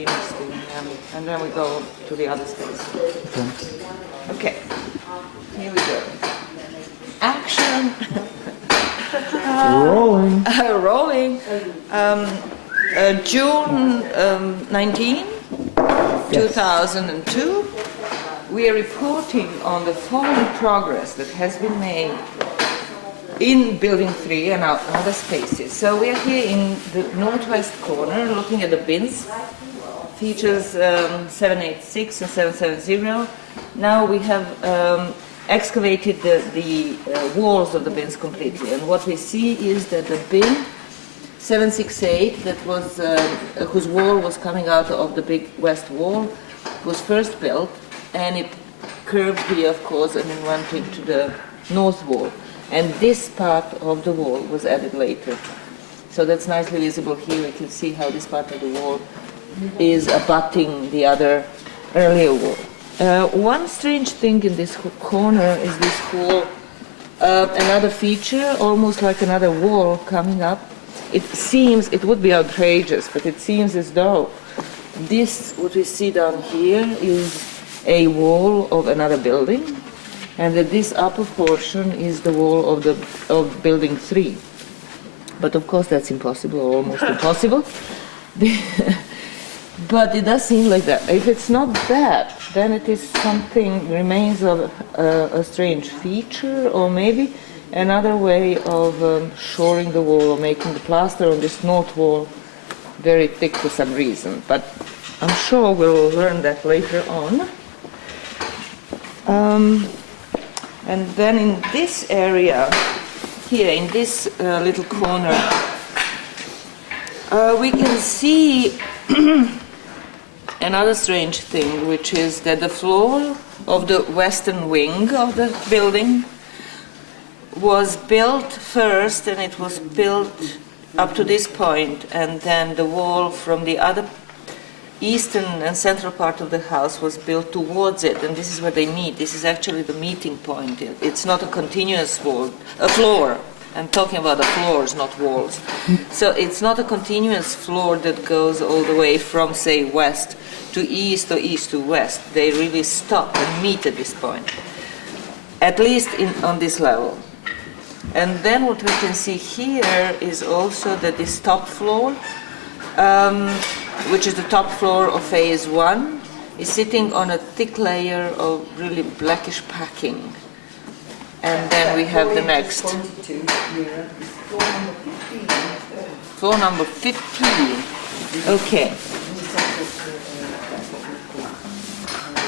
interesting, and then we go to the other space. Okay, here we go. Action. Rolling. Rolling. June 19, 2002. We are reporting on the following progress that has been made in Building 3 and other spaces. So we are here in the northwest corner looking at the bins, features 786 and 770. Now we have excavated the walls of the bins completely, and what we see is that the bin 768, that was whose wall was coming out of the big west wall, was first built, and it curved here, of course, and then went into the north wall. And this part of the wall was added later. So that's nicely visible here. You can see how this part of the wall is abutting the other earlier wall. One strange thing in this corner is this whole, another feature, almost like another wall coming up. It seems, it would be outrageous, but it seems as though this, what we see down here, is a wall of another building, and that this upper portion is the wall of Building 3. But of course that's impossible, or almost impossible. But it does seem like that. If it's not that, then it is something, remains of a strange feature, or maybe another way of shoring the wall, or making the plaster on this north wall very thick for some reason. But I'm sure we'll learn that later on. And then in this area, here in this little corner, we can see another strange thing, which is that the floor of the western wing of the building was built first, and it was built up to this point, and then the wall from the other eastern and central part of the house was built towards it, and this is where they meet. This is actually the meeting point. It's not a continuous wall, a floor. I'm talking about the floors, not walls. So it's not a continuous floor that goes all the way from, say, west to east or east to west. They really stop and meet at this point, at least on this level. And then what we can see here is also that this top floor, which is the top floor of phase 1, is sitting on a thick layer of really blackish packing. And then we have the next. Floor number 15. Okay.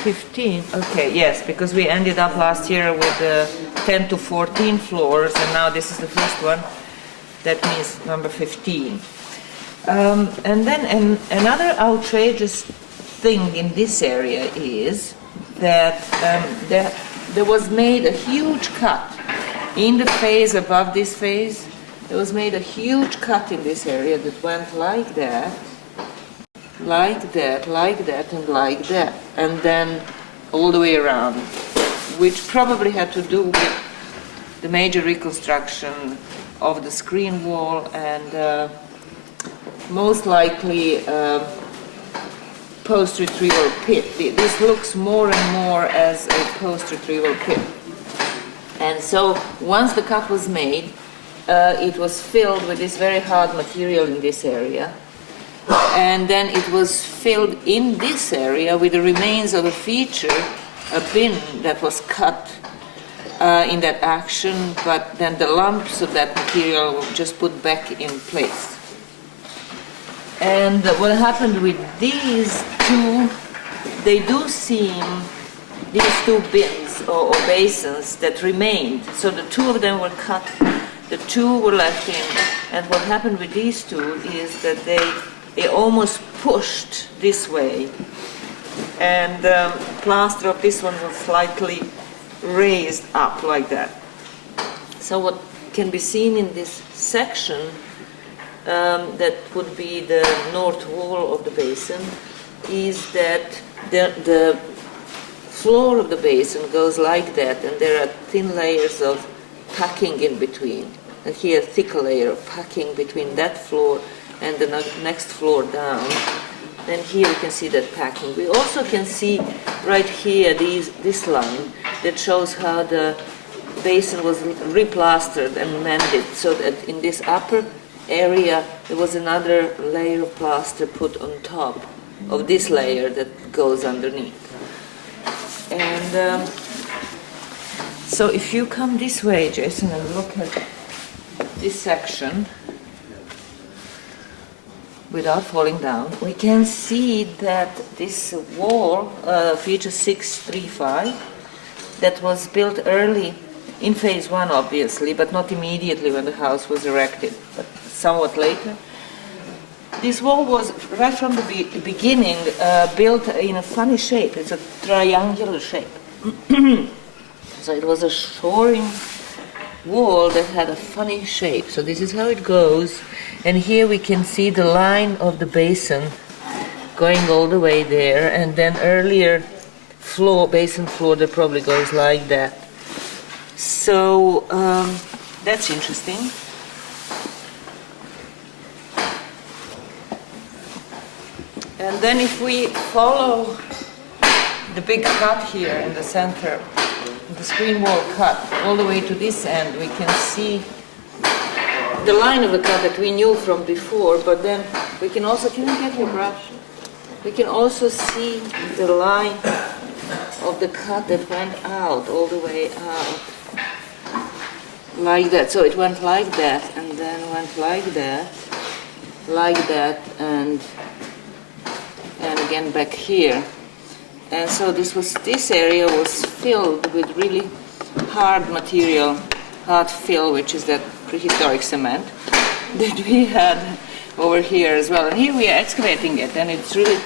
15, okay, yes, because we ended up last year with 10 to 14 floors, and now this is the first one. That means number 15. And then another outrageous thing in this area is that there was made a huge cut in the phase above this phase. There was made a huge cut in this area that went like that, like that, like that, and like that, and then all the way around, which probably had to do with the major reconstruction of the screen wall, and most likely post-retrieval pit. This looks more and more as a post-retrieval pit. And so once the cut was made, it was filled with this very hard material in this area, and then it was filled in this area with the remains of a feature, a bin that was cut in that action, but then the lumps of that material were just put back in place. And what happened with these two, they do seem, these two bins or basins that remained. So the two of them were cut, the two were left in, and what happened with these two is that they almost pushed this way, and the plaster of this one was slightly raised up like that. So what can be seen in this section, that would be the north wall of the basin, is that the floor of the basin goes like that, and there are thin layers of packing in between. And here a thicker layer of packing between that floor and the next floor down. then here we can see that packing. We also can see right here this line that shows how the basin was replastered and mended, so that in this upper area there was another layer of plaster put on top of this layer that goes underneath. And so if you come this way, Jason, and look at this section without falling down, we can see that this wall, feature 635, that was built early in phase one, obviously, but not immediately when the house was erected, but somewhat later. This wall was, right from the beginning, built in a funny shape. It's a triangular shape. So it was a shoring wall that had a funny shape. So this is how it goes. And here we can see the line of the basin going all the way there. And then earlier basin floor that probably goes like that. So that's interesting. And then if we follow the big cut here in the center, the screen wall cut, all the way to this end, we can see the line of the cut that we knew from before, but then we can also, can you get your brush? We can also see the line of the cut that went out, all the way out, like that. So it went like that, and then went like that, and again back here. And so this area was filled with really hard material, hard fill, which is that prehistoric cement that we had over here as well. And here we are excavating it, and it's really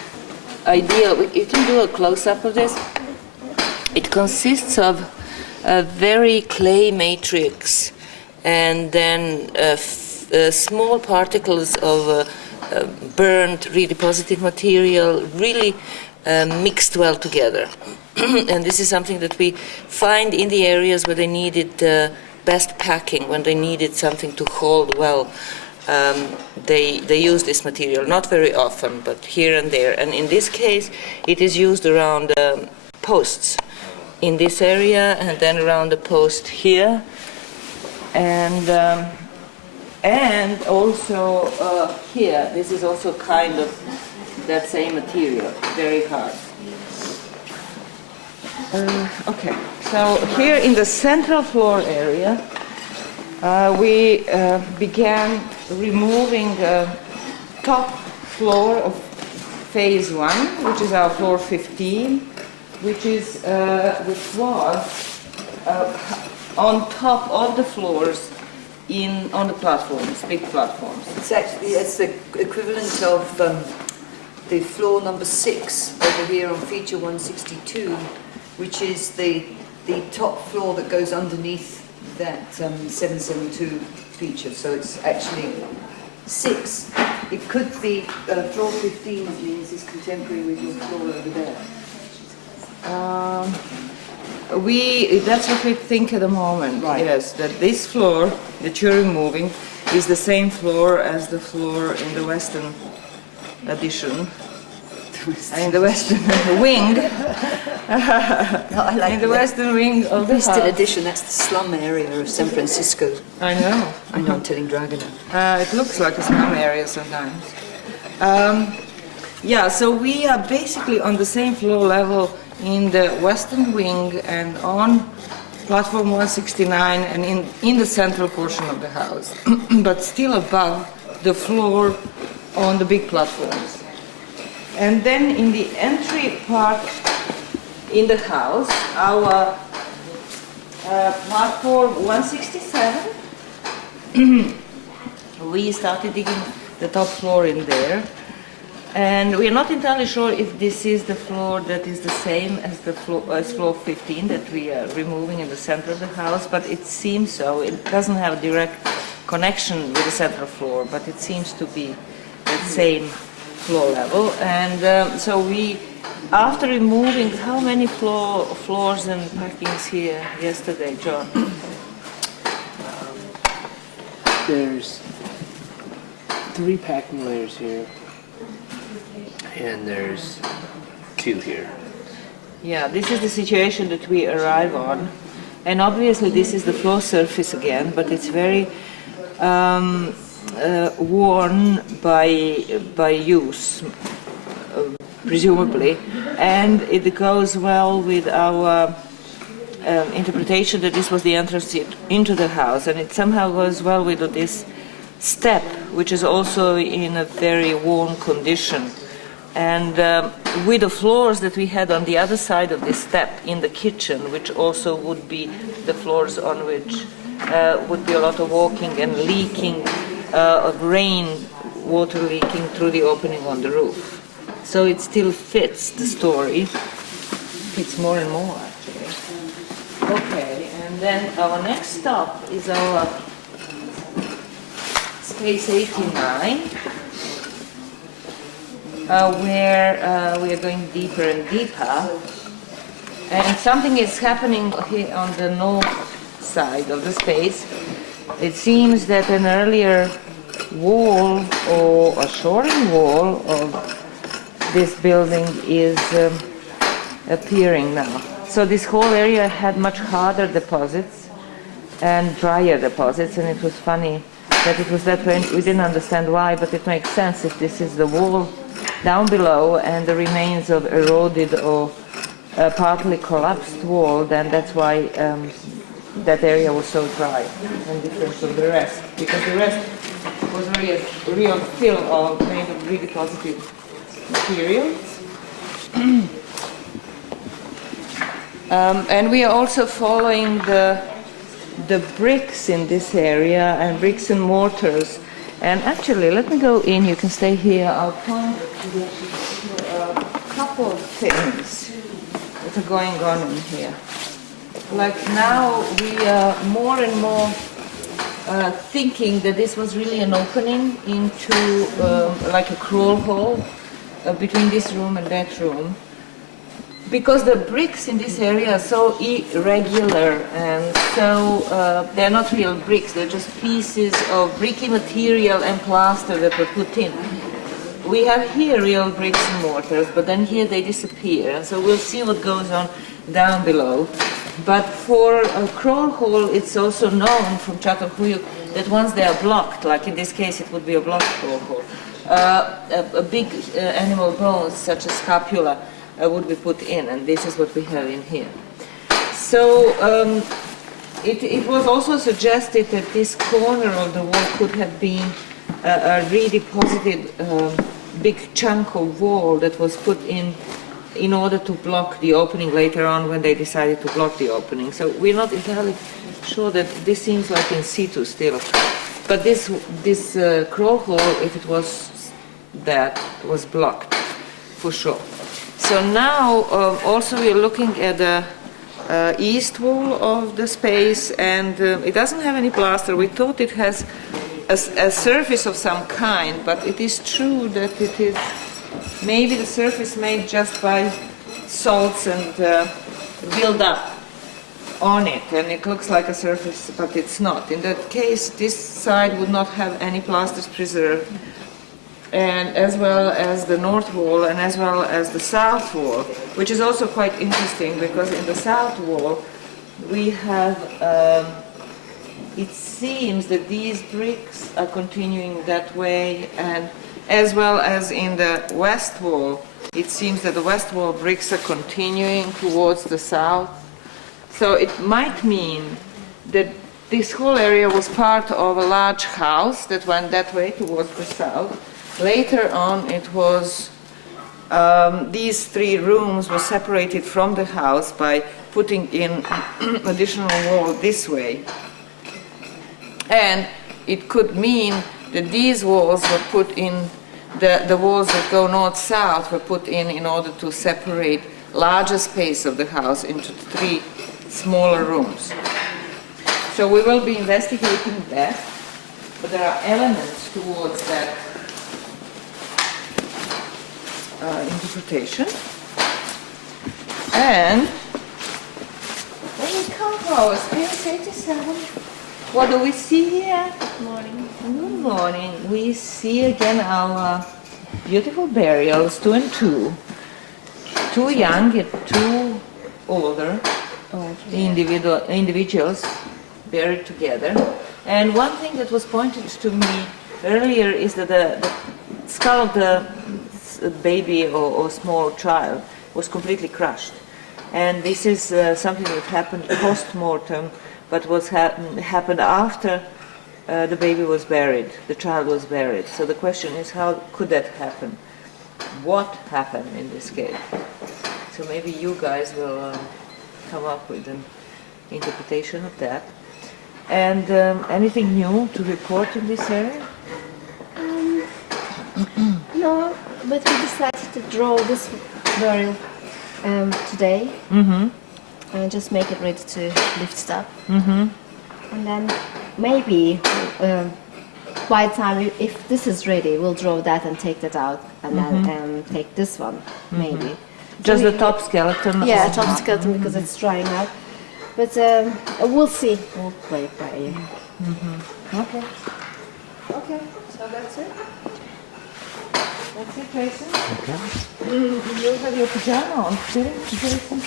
ideal. You can do a close-up of this. It consists of a very clay matrix, and then small particles of burned, redeposited material, really mixed well together. And this is something that we find in the areas where they needed best packing, when they needed something to hold well. They use this material, not very often, but here and there. And in this case, it is used around posts in this area, and then around the post here, and also here. This is also kind of that same material, very hard. Okay, so here in the central floor area, we began removing the top floor of phase one, which is our floor 15, which was on top of the floors on the platforms, big platforms. It's the equivalent of the floor number 6 over here on feature 162, which is the top floor that goes underneath that 772 feature. So it's actually 6. It could be floor 15, which means is contemporary with your floor over there. That's what we think at the moment, right. Yes, that this floor that you're removing is the same floor as the floor in the western addition. In the western wing. No, I like in the western wing of the western house. addition, that's the slum area of San Francisco. I know. I know, I'm telling Dragona. It looks like a slum area sometimes. Yeah, so we are basically on the same floor level in the western wing and on platform 169 and in the central portion of the house, but still above the floor on the big platforms. And then in the entry part in the house, our platform 167, we started digging the top floor in there. And we're not entirely sure if this is the floor that is the same as floor 15 that we are removing in the center of the house, but it seems so. It doesn't have a direct connection with the central floor, but it seems to be the same floor level. And so we, after removing, how many floors and packings here yesterday, John? There's 3 packing layers here. And there's 2 here. Yeah, this is the situation that we arrive on. And obviously this is the floor surface again, but it's very worn by use, presumably. And it goes well with our interpretation that this was the entrance into the house. And it somehow goes well with this step, which is also in a very worn condition. And with the floors that we had on the other side of this step in the kitchen, which also would be the floors on which would be a lot of walking and leaking of rain, water leaking through the opening on the roof. So it still fits the story. Fits more and more, actually. Okay, and then our next stop is our space 89. Where we are going deeper and deeper, and something is happening here on the north side of the space. It seems that an earlier wall or a shortened wall of this building is appearing now. So this whole area had much harder deposits and drier deposits, and it was funny that it was that way. We didn't understand why, but it makes sense if this is the wall down below and the remains of eroded or partly collapsed wall, then that's why that area was so dry and different from the rest, because the rest was really a real fill of made of really positive materials. And we are also following the bricks in this area and bricks and mortars. And actually, let me go in. You can stay here. I'll point to a couple of things that are going on in here. Like now, we are more and more thinking that this was really an opening into like a crawl hole between this room and that room. Because the bricks in this area are so irregular, and so they're not real bricks, they're just pieces of bricky material and plaster that were put in. We have here real bricks and mortars, but then here they disappear, and so we'll see what goes on down below. But for a crawl hole, it's also known from Çatalhöyük that once they are blocked, like in this case it would be a blocked crawl hole, a big animal bones such as scapula would be put in, and this is what we have in here. So it was also suggested that this corner of the wall could have been a redeposited big chunk of wall that was put in order to block the opening later on when they decided to block the opening. So we're not entirely sure that this seems like in situ still. But this crawl hole, if it was that, was blocked for sure. So now also we are looking at the east wall of the space, and it doesn't have any plaster. We thought it has a surface of some kind, but it is true that it is maybe the surface made just by salts and build up on it, and it looks like a surface, but it's not. In that case, this side would not have any plasters preserved, and as well as the north wall and as well as the south wall, which is also quite interesting because in the south wall we have, it seems that these bricks are continuing that way, and as well as in the west wall, it seems that the west wall bricks are continuing towards the south. So it might mean that this whole area was part of a large house that went that way towards the south. Later on, it was, these 3 rooms were separated from the house by putting in additional wall this way. And it could mean that these walls were put in, the walls that go north-south were put in order to separate larger space of the house into 3 smaller rooms. So we will be investigating that, but there are elements towards that interpretation. And when we come to our space 87, what do we see here? Good morning. Good morning. We see again our beautiful burials, 2 and 2. 2 young and 2 older individuals buried together. And one thing that was pointed to me earlier is that the skull of the baby or small child was completely crushed. And this is something that happened post-mortem, but was happened after the baby was buried, the child was buried. So the question is, how could that happen? What happened in this case? So maybe you guys will come up with an interpretation of that. And anything new to report in this area? No, but we decided to draw this burial today and just make it ready to lift it up. And then maybe by the time, if this is ready, we'll draw that and take that out and then take this one, maybe. Just So the top skeleton? Yeah, or- top skeleton because it's drying out. But we'll see. We'll play it by ear. Okay. Okay, so that's it? That's it, Jason? Okay. You have your pajama on, Jason?